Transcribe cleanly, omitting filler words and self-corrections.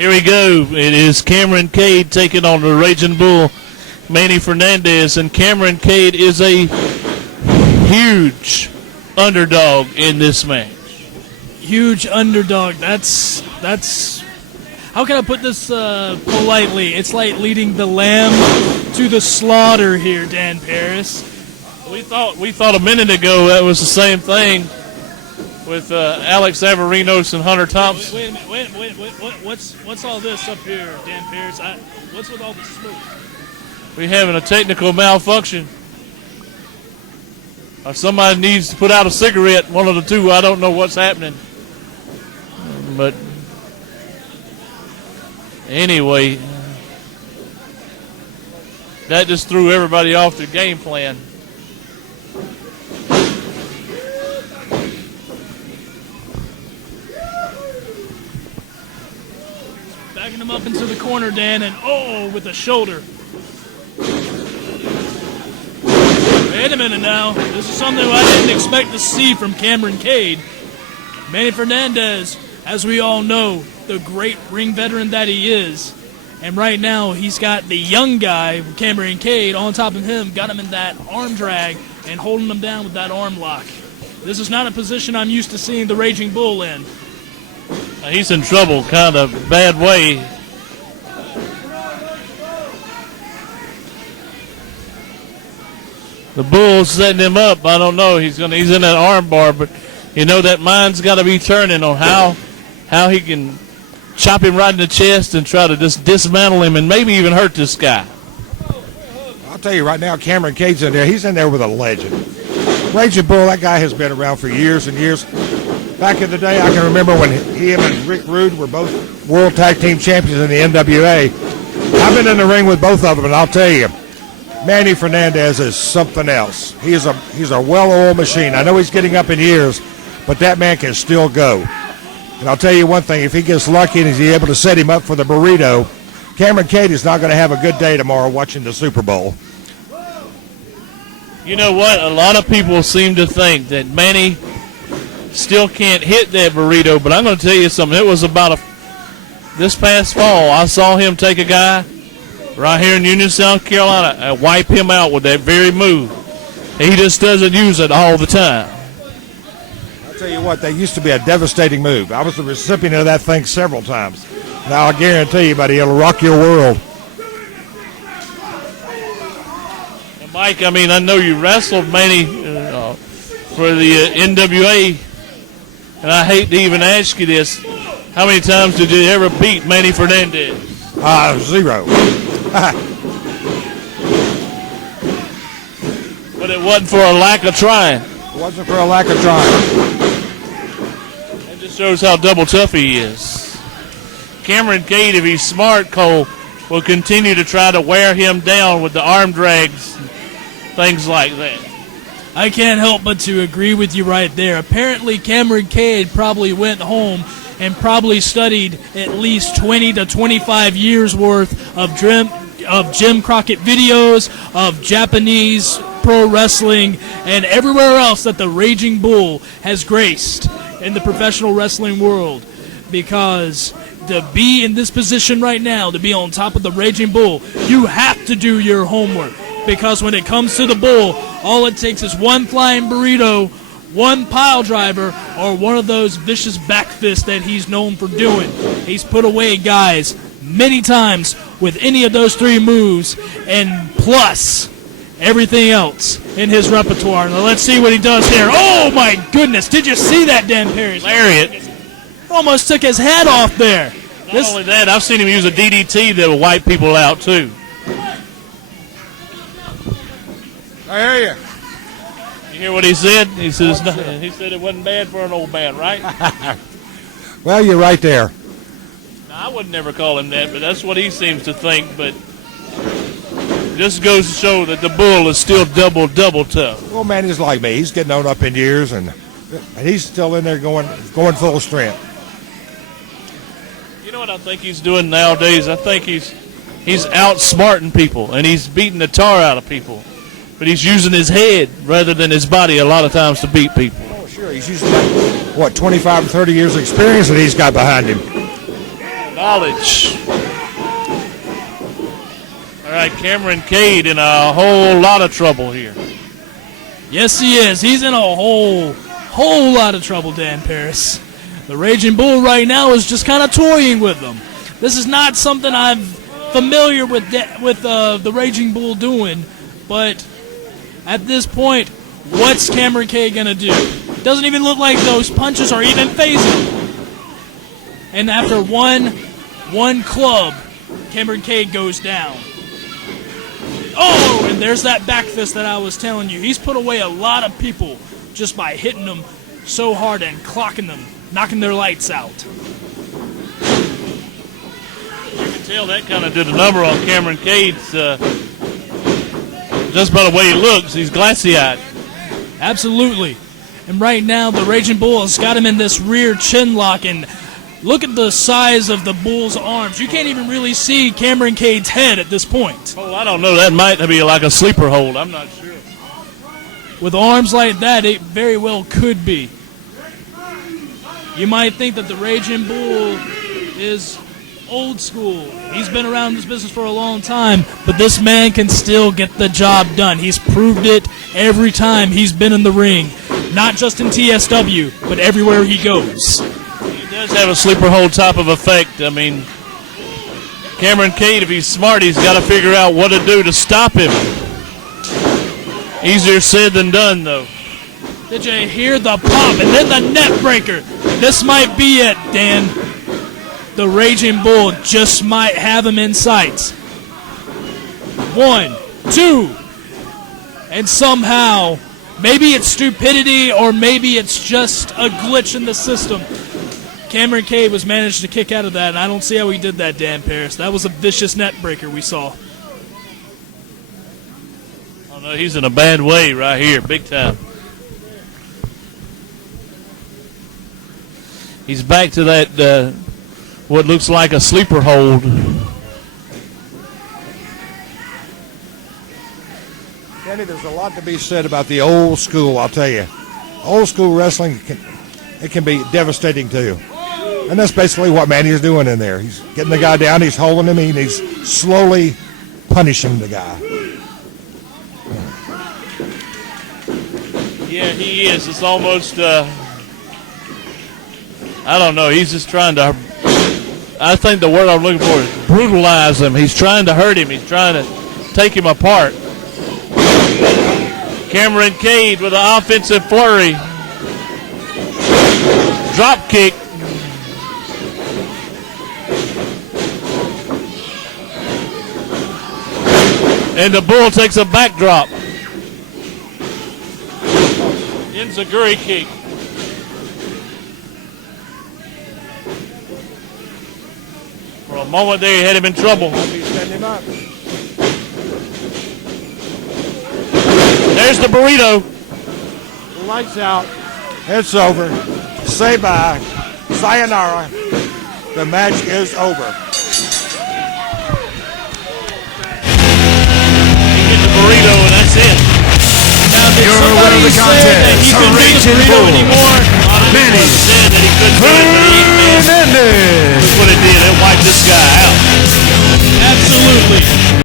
Here we go. It is Kameron Kade taking on the Raging Bull, Manny Fernandez. And Kameron Kade is a huge underdog in this match. Huge underdog. That's. How can I put this politely? It's like leading the lamb to the slaughter here, Dan Parris. We thought a minute ago that was the same thing with Alex Averinos and Hunter Thompson. Wait a minute. What's all this up here, Dan Parris? What's with all the smoke? We're having a technical malfunction. Or somebody needs to put out a cigarette, one of the two. I don't know what's happening. But anyway, that just threw everybody off their game plan. Backing him up into the corner, Dan, and with the shoulder. Wait a minute now. This is something I didn't expect to see from Kameron Kade. Manny Fernandez, as we all know, the great ring veteran that he is. And right now, he's got the young guy, Kameron Kade, on top of him, got him in that arm drag and holding him down with that arm lock. This is not a position I'm used to seeing the Raging Bull in. He's in trouble, kind of bad way. The Bull's setting him up. I don't know. He's in that arm bar, but you know that mind's got to be turning on how he can chop him right in the chest and try to just dismantle him and maybe even hurt this guy. I'll tell you right now, Kameron Kade's in there. He's in there with a legend. Raging Bull, that guy has been around for years and years. Back in the day, I can remember when him and Rick Rude were both World Tag Team Champions in the NWA. I've been in the ring with both of them, and I'll tell you, Manny Fernandez is something else. He's a well-oiled machine. I know he's getting up in years, but that man can still go. And I'll tell you one thing, if he gets lucky and he's able to set him up for the burrito, Kameron Kade is not going to have a good day tomorrow watching the Super Bowl. You know what? A lot of people seem to think that Manny still can't hit that burrito, but I'm going to tell you something. It was about this past fall, I saw him take a guy right here in Union, South Carolina, and wipe him out with that very move. He just doesn't use it all the time. I'll tell you what, that used to be a devastating move. I was the recipient of that thing several times. Now I guarantee you, buddy, it'll rock your world. And Mike, I mean, I know you wrestled Manny for the NWA, and I hate to even ask you this. How many times did you ever beat Manny Fernandez? 0. But it wasn't for a lack of trying. It wasn't for a lack of trying. That just shows how double tough he is. Kameron Kade, if he's smart, Cole, will continue to try to wear him down with the arm drags and things like that. I can't help but to agree with you right there. Apparently, Kameron Kade probably went home and probably studied at least 20 to 25 years worth of Jim Crockett videos, of Japanese pro wrestling, and everywhere else that the Raging Bull has graced in the professional wrestling world. Because to be in this position right now, to be on top of the Raging Bull, you have to do your homework. Because when it comes to the Bull, all it takes is one flying burrito, one pile driver, or one of those vicious back fists that he's known for doing. He's put away guys many times with any of those three moves, and plus everything else in his repertoire. Now let's see what he does here. Oh my goodness, did you see that, Dan Parris? Lariat. Almost took his head off there. Not only that, I've seen him use a DDT that will wipe people out too. I hear you. You hear what he said? He said it wasn't bad for an old man, right? Well, you're right there. Now, I would never call him that, but that's what he seems to think. But just goes to show that the Bull is still double tough. Well, man, he's like me. He's getting on up in years, and he's still in there going full strength. You know what I think he's doing nowadays? I think he's outsmarting people, and he's beating the tar out of people. But he's using his head rather than his body a lot of times to beat people. Oh, sure. He's using that, 25 or 30 years of experience that he's got behind him. Knowledge. All right, Kameron Kade in a whole lot of trouble here. Yes, he is. He's in a whole lot of trouble, Dan Parris. The Raging Bull right now is just kind of toying with them. This is not something I'm familiar with the Raging Bull doing, but at this point, what's Kameron Kade going to do? Doesn't even look like those punches are even phasing him. And after one club, Kameron Kade goes down. Oh, and there's that back fist that I was telling you. He's put away a lot of people just by hitting them so hard and clocking them, knocking their lights out. You can tell that kind of did a number on Kameron Kade's, just by the way he looks. He's glassy-eyed. Absolutely. And right now, the Raging Bull has got him in this rear chin lock, and look at the size of the Bull's arms. You can't even really see Kameron Kade's head at this point. Oh, I don't know. That might be like a sleeper hold. I'm not sure. With arms like that, it very well could be. You might think that the Raging Bull is old school. He's been around this business for a long time, but this man can still get the job done. He's proved it every time he's been in the ring, not just in TSW, but everywhere he goes. He does have a sleeper hold type of effect. I mean, Kameron Kade, if he's smart, he's got to figure out what to do to stop him. Easier said than done, though. Did you hear the pop and then the net breaker? This might be it, Dan. The Raging Bull just might have him in sight. 1, 2, and somehow, maybe it's stupidity or maybe it's just a glitch in the system. Kameron Kade was managed to kick out of that, and I don't see how he did that, Dan Parris. That was a vicious net breaker we saw. Oh, no, he's in a bad way right here, big time. He's back to that, what looks like a sleeper hold. Kenny, there's a lot to be said about the old school, I'll tell you. Old school wrestling, it can be devastating too. And that's basically what Manny is doing in there. He's getting the guy down, he's holding him, and he's slowly punishing the guy. Yeah, he is. It's almost, I don't know, he's just trying to, I think the word I'm looking for is brutalize him. He's trying to hurt him. He's trying to take him apart. Kameron Kade with an offensive flurry. Drop kick. And the Bull takes a backdrop. Enziguri kick. For a moment there, he had him in trouble. Stand him up. There's the burrito. Lights out. It's over. Say bye. Sayonara. The match is over. He gets the burrito, and that's it. You're aware of the contest. A Raging Bull. Manny Fernandez. Look what it did. It wiped this guy out. Absolutely.